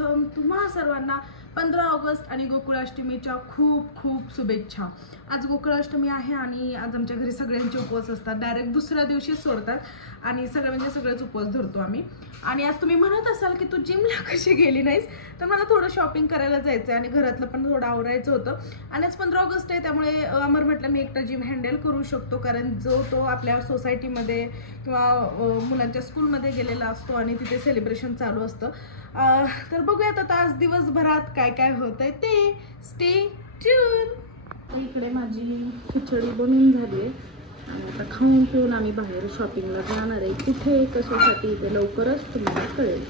सर्वप्रथम तुम्हा सर्वांना 15 ऑगस्ट आणि गोकुळाष्टमीच्या खूप खूप शुभेच्छा। आज गोकुळाष्टमी आहे आणि आज आमच्या घरी सगळ्यांचे उपवास असतात, डायरेक्ट दुसऱ्या दिवशी सोडतात आणि सगळेच उपवास धरतो आम्ही। आणि आज तुम्ही म्हणत असाल की तू जिमला कशी गेली नाहीस, तर मला थोडं शॉपिंग करायला जायचं आणि घरातलं पण थोडं आवरायचं होतं। आणि आज 15 ऑगस्ट आहे, त्यामुळे अमर म्हटलं मी एकटा जिम हँडल करू शकतो, कारण जो तो आपल्या सोसायटीमध्ये किंवा मुलांच्या स्कूलमध्ये गेलेला असतो आणि तिथे सेलिब्रेशन चालू असतं। तर बघूयात आता आज दिवसभरात काय काय होतंय ते, स्टे ट्यून। इकडे माझी खिचडी बनवून झाली आहे आणि आता खाऊन पिऊन आम्ही बाहेर शॉपिंगला जाणार आहे। कुठे कशासाठी ते लवकरच तुम्हाला कळेल।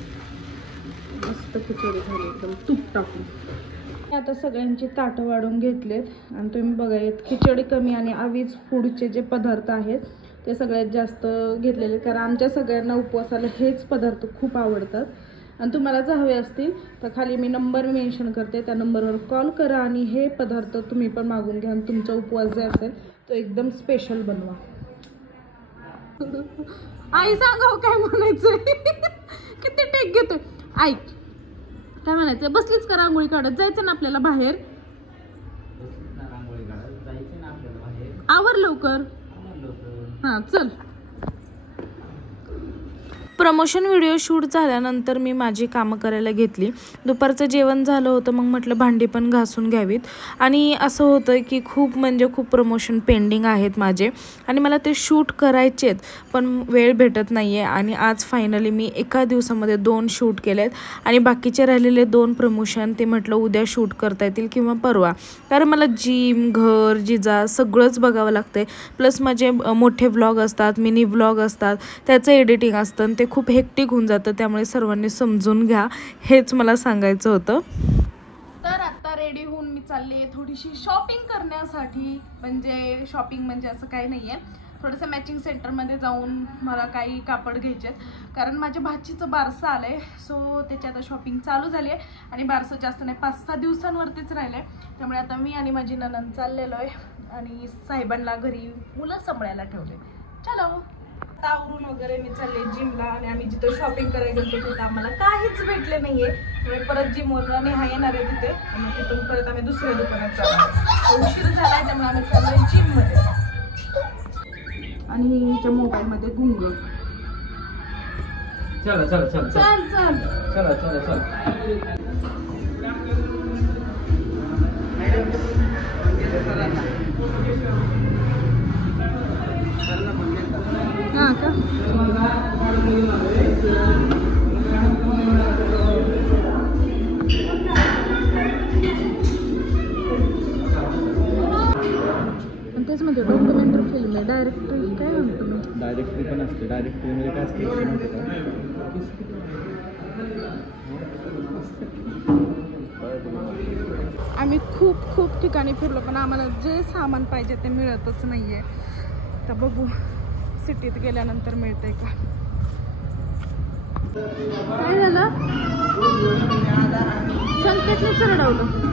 मस्त खिचडी झाली एकदम तूप टाकून। आता सगळ्यांची ताटं वाढून घेतलेत आणि तुम्ही बघायत खिचडी कमी आणि आवीज फूडचे जे पदार्थ आहेत ते सगळ्यात जास्त घेतलेले, कारण आमच्या सगळ्यांना उपवासाला हेच पदार्थ खूप आवडतात। आणि तुम्हाला जर हवे असतील तर खाली मी नंबर मेन्शन करते, त्या नंबरवर कॉल करा आणि हे पदार्थ तुम्ही पण मागून घ्या आणि तुमचा उपवास जे असेल तो एकदम स्पेशल बनवा। आई सांगा काय म्हणायचंय, किती टेक घेतोय। आई काय म्हणायचंय, बसलीच का रांगोळी काढत, जायचं ना आपल्याला बाहेर, आवर लवकर, हां चल। प्रमोशन व्हिडिओ शूट झाल्यानंतर मी माझी कामं करायला घेतली। दुपारचं जेवण झालं होतं, मग म्हटलं भांडी पण घासून घ्यावीत। आणि असं होतं की खूप प्रमोशन पेंडिंग आहेत माझे आणि मला ते शूट करायचेत, पण वेळ भेटत नाही आहे। आणि आज फायनली मी एका दिवसामध्ये 2 शूट केलेत आणि बाकीचे राहिलेले 2 प्रमोशन ते म्हटलं उद्या शूट करता येतील किंवा परवा, कारण मला जिम, घर, जिजा सगळंच बघावं लागतंय। प्लस माझे मोठे व्लॉग असतात, मिनी व्लॉग असतात, त्याचं एडिटिंग असतं, ते खूप हेक्टिक होऊन जातं। त्यामुळे सर्वांनी समजून घ्या, हेच मला सांगायचं होतं। तर आता रेडी होऊन मी चालली थोडीशी शॉपिंग करण्यासाठी। म्हणजे शॉपिंग म्हणजे असं काही नाही आहे, थोडंसं मॅचिंग सेंटरमध्ये जाऊन मला काही कापड घ्यायचे आहेत, कारण माझ्या भाचीचं बारसं आलं आहे। सो त्याची आता शॉपिंग चालू झाली आहे आणि बारसं जास्त नाही, 5-6 दिवसांवरतीच राहिलं आहे। त्यामुळे आता मी आणि माझी नणंद चाललेलो आहे आणि साहेबांना घरी मुलं सांभाळायला ठेवले। चलो आवरून वगैरे मी चालले जिमला आणि आम्ही जिथं शॉपिंग करायला गेलो तिथे आम्हाला काहीच भेटले नाहीये, त्यामुळे परत जिमवरून नेहा येणार आहे तिथे आणि तिथून परत आम्ही दुसऱ्या दुकानात चाललो। उशीर झालाय त्यामुळे आम्ही चाललोय जिममध्ये। आणि हिच्या मोबाईलमध्ये गुंग, चल चल चल चल चल चल चल हां का तेच म्हणजे डॉक्युमेंटरी फिल्म आहे, डायरेक्टरी काय म्हणतो मी, डायरेक्टरी पण असते। डायरेक्टरीमध्ये काय असते आम्ही खूप ठिकाणी फिरलो, पण आम्हाला जे सामान पाहिजे ते मिळतच नाहीये। तर बघू सिटीत गेल्यानंतर मिळतंय का। काय झालं, संकेतने चढवलं।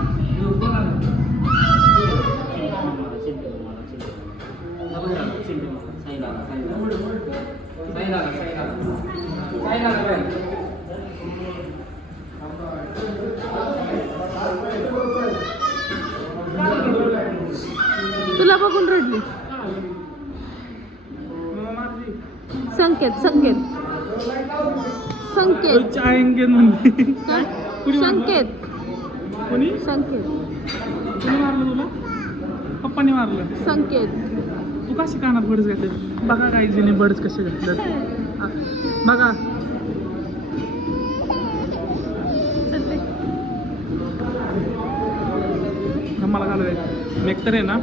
तुला बघून रडली संकेत संकेत संकेत संकेत संकेत मारलं तुला, पप्पाने मारलं। संकेत तू कशी कानात बर्ड्स घातले बघा, काही जणी बर्ड्स कसे घातले बघा। मला घालवायचं एकतर आहे ना,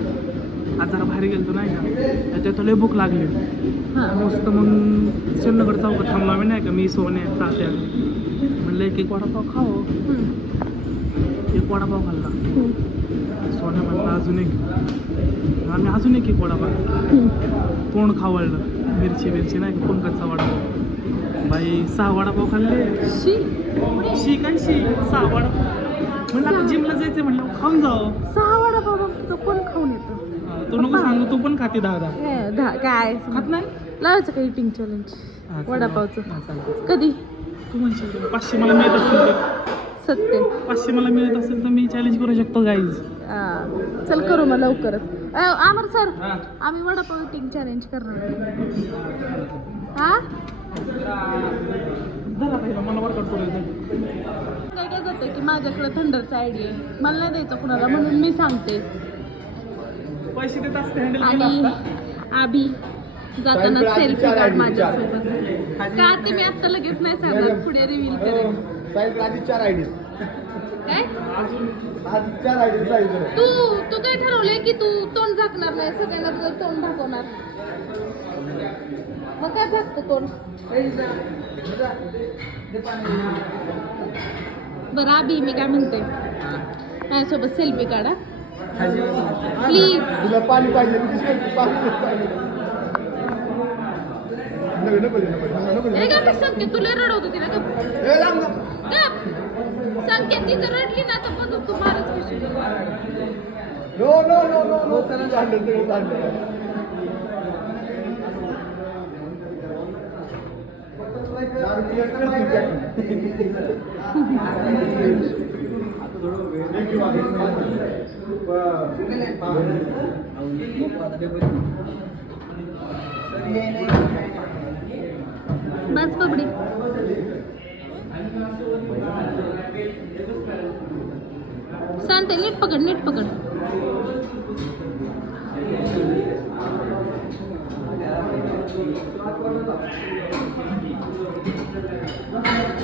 आज जरा बाहेर गेलतो नाही का, त्याच्यात लय भूक लागली मस्त। मग चन्नगड चौकात थांबलो आम्ही नाही का, मी सोने तात्या म्हणलं एक वडापाव खाओ, एक वडापाव खाल्ला। सोन्या म्हणला अजून एक, आम्ही अजून एक वडापाव, तोंड खावळलं, मिरची नाही का, पंकजचा वडापाव। बाई 6 वडापाव खाल्ले। शी काय 6 वडापाव म्हणलं, आता जिमला जायचं म्हणलं खाऊन जाऊ। 6 वडापाव तो कोण खाऊन येतो, तू नको सांगू, तू पण खाते 10 काय खात नाही, लावायचं का इटिंग चॅलेंज वडापावचं, कधी तू म्हणशील 500 मला मिळत असतील सत्य. 500 मला मिळत असेल तर मी चॅलेंज करू शकतो गाईज. चल करू मग लवकरच. आमर सर आम्ही वडापाव इटिंग चॅलेंज करणार. हा मला वर्कआउट करू येतं. काय काय जातं की माझ्याकडे थंडरचा आयडिया आहे, मला नाही द्यायचं कुणाला म्हणून मी सांगते. पैसे देत असते हँडल केलं आणि असतं. आबी जाताना सेल्फी काढ माझ्यासोबत. का ते मी आता लगेच नाही सांगणार, पुढे रिव्हील करेन. काय तू काय ठरवलंय की तू तोंड झाकणार नाही, सगळ्यांना तुझं तोंड दाखवणार. मग काय झाकतो तोंड? बरं आबी मी काय म्हणते, माझ्यासोबत सेल्फी काढा प्लीज. तुला पाणी पाहिजे. संकेत तुला रडवतो तिला संकेत तिचं रडली ना तर बघ तू मारच कशी. No no no no no बस पबडी. सांगते नीट पकड नीट पकड.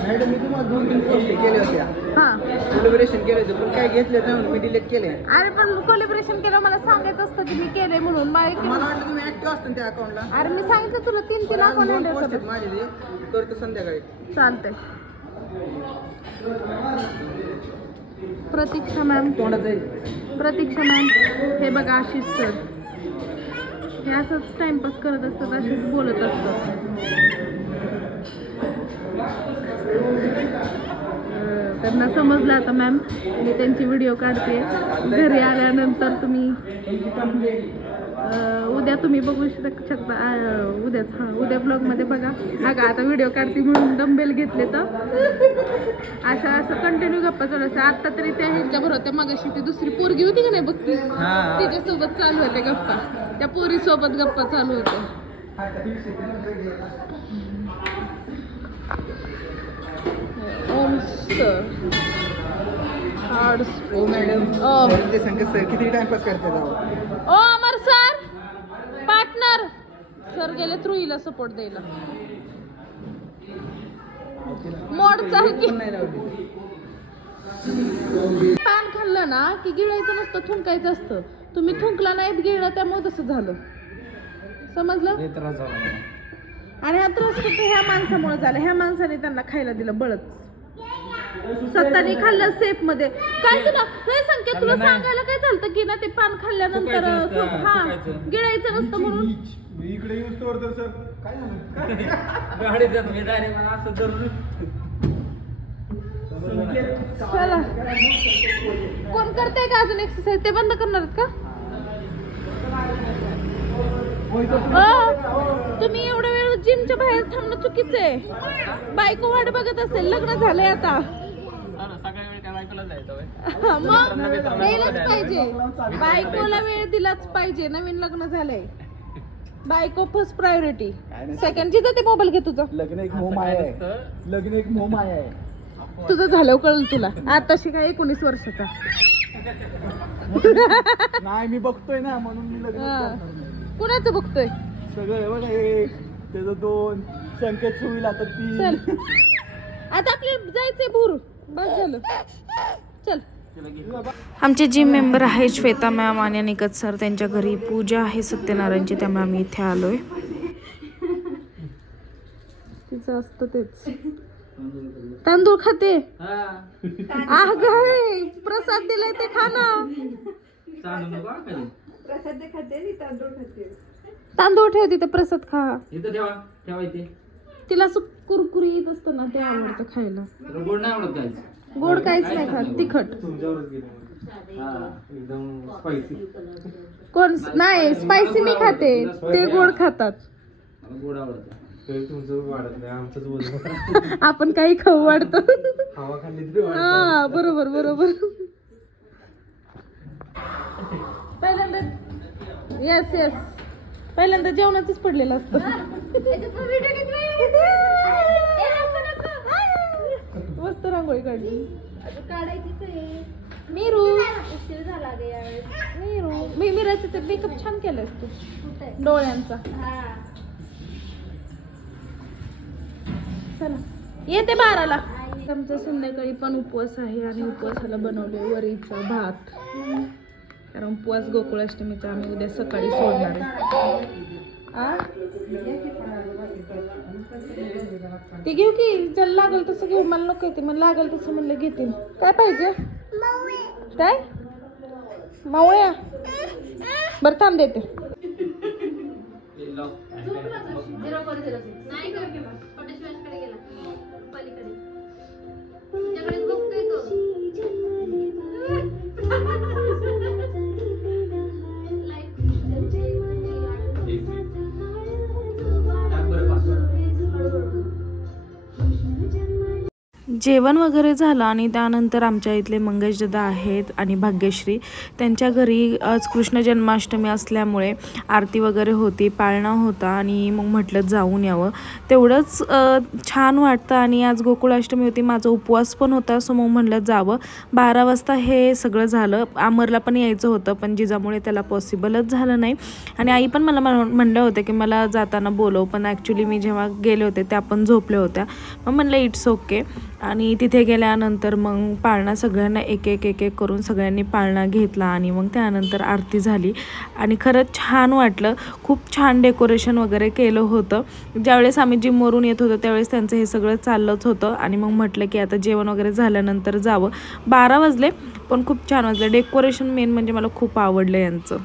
मॅडम मी तुम्हाला 2-3 पोस्ट केले होत्या. कोलॅबोरेशन केले होते पण काय घेतले नाही, मी डिलीट केले. अरे पण कोलॅबोरेशन केलं मला सांगायचं असतं की मी केलंय म्हणून. मला वाटलं तुम्ही ऍक्टिव्ह असता त्या अकाउंटला. अरे मी सांगितलं तुला 3 अकाउंट हँडल करतो. माझे ते करतो संध्याकाळी. चालतंय. प्रतीक्षा मॅम प्रतीक्षा मॅम हे बघा आशिष सर हे असंच टाइमपास करत असतात, अशीच बोलत असतात. त्यांना समजलं आता मॅम मी त्यांची व्हिडिओ काढते. घरी आल्यानंतर तुम्ही उद्या तुम्ही बघू शकता. उद्या ब्लॉगमध्ये बघा. अगं आता व्हिडिओ काढते म्हणून डंबेल घेतले तर असं कंटिन्यू गप्पा चालू असते. आता तरी त्या ह्यांच्या बरोबर त्या मगाशी ती दुसरी पोरगी होती का नाही बघती, तिच्यासोबत चालू होते गप्पा. त्या पोरी सोबत गप्पा चालू होते. ओ मॅडम ते संकेत सर किती टाइमपास करतात. ओ अमर सर पार्टनर सर गेले रुईला सपोर्ट द्यायला. मोड चालकी पान खाल्लं ना की गिळायचं नसतं, थुंकायचं असतं. तुम्ही थुंकला नाहीत, गिळलं त्यामुळे तसं झालं. समजलं? आणि हा त्रास फक्त ह्या माणसामुळे झाला. ह्या माणसाने त्यांना खायला दिलं बळच. स्वतःने खाल्लं सेफ मध्ये. काय तुला नाही संकेत तुला सांगायला काय झालं की ना ते पान खाल्ल्यानंतर हा गिळायचं नसतं म्हणून. इकडे यूज तर सर काय झालं चला कोण करते का अजून एक्सरसाइज? ते बंद करणार का? तुम्ही एवढा वेळ जिमच्या बाहेर थांबणं चुकीचं आहे. बायको वाट बघत असेल, लग्न झालंय आता. मग द्यायलाच पाहिजे, बायकोला वेळ दिलाच पाहिजे. नवीन लग्न झालंय, बायको फर्स्ट प्रायोरिटी. सेकंड जिथं ते मोबाईल घे तुझा. लग्न एक मोहमाया आहे. लग्न एक मोहमाया आहे. तुझं झालं कळलं तुला. आताशी काय 19 वर्षाचा नाही मी बघतोय ना म्हणून मी लग्न. कुणाचं बघतोय? सगळं बघा हे त्याचं 2 संकेत होईल आता 3. चल आता आपल्याला जायचंय भूर. बस झालं चल. आमचे जिम मेंबर आहे श्वेता मॅम आणि अनिकेत सर. त्यांच्या घरी पूजा आहे सत्यनारायणची, त्यामुळे आम्ही इथे आलोय. तिचं असतं तेच. तांदूळ खाते. प्रसाद दिलाय ते खाना. तांदूळ ठेव तिथे, प्रसाद खा. तिला असं कुरकुरीत असतं ना, ते आवडतं खायला. गोड काहीच नाही खात, तिखट. कोण नाही स्पायसी मी खाते, ते गोड खातात. आपण काही खाऊ वाढतो. हवा खाल्ली तरी हा बरोबर बरोबर. पहिल्यांदा येस येस पहिल्यांदा जेवणाचंच पडलेलं असतं. मस्त रांगोळी काढली. मीरू मी मिराचं मेकअप छान केलंय तू डोळ्यांचा. चला येते 12ला. आमचा संध्याकाळी पण उपवास आहे आणि उपवासाला बनवले वरीचा भात, कारण उपवास गोकुळाष्टमीचा आम्ही उद्या सकाळी सोडणार आहे. ते घेऊ की ज्याला लागल तसं घेऊ. मला नको येते मला लागल तसं म्हणलं घेतील. काय पाहिजे? काय मावळ्या? बरं थांब देते. जेवण वगैरे झालं आणि त्यानंतर आमच्या इथले मंगेशदादा आहेत आणि भाग्यश्री त्यांच्या घरी आज कृष्ण जन्माष्टमी असल्यामुळे आरती वगैरे होती, पाळणा होता आणि मग म्हटलं जाऊन यावं. तेवढंच छान वाटतं. आणि आज गोकुळाष्टमी होती, माझा उपवास पण होता, सो मग म्हटलं जावं. 12 वाजता हे सगळं झालं. अमरला पण यायचं होतं पण जिजामुळे त्याला पॉसिबलच झालं नाही. आणि आई पण मला म्हणलं होतं की मला जाताना बोलव, पण ॲक्च्युली मी जेव्हा गेले होते त्या पण झोपल्या होत्या. मग म्हणलं इट्स ओके. आणि तिथे गेल्यानंतर मग पाळणा सगळ्यांना एक एक एक एक करून सगळ्यांनी पाळणा घेतला आणि मग त्यानंतर आरती झाली आणि खरंच छान वाटलं. खूप छान डेकोरेशन वगैरे केलं होतं. ज्यावेळेस आम्ही जिमवरून येत होतो त्यावेळेस त्यांचं हे सगळं चाललंच होतं आणि मग म्हटलं की आता जेवण वगैरे झाल्यानंतर जावं. 12 वाजले पण खूप छान वाजलं. डेकोरेशन मेन म्हणजे मला खूप आवडलं यांचं.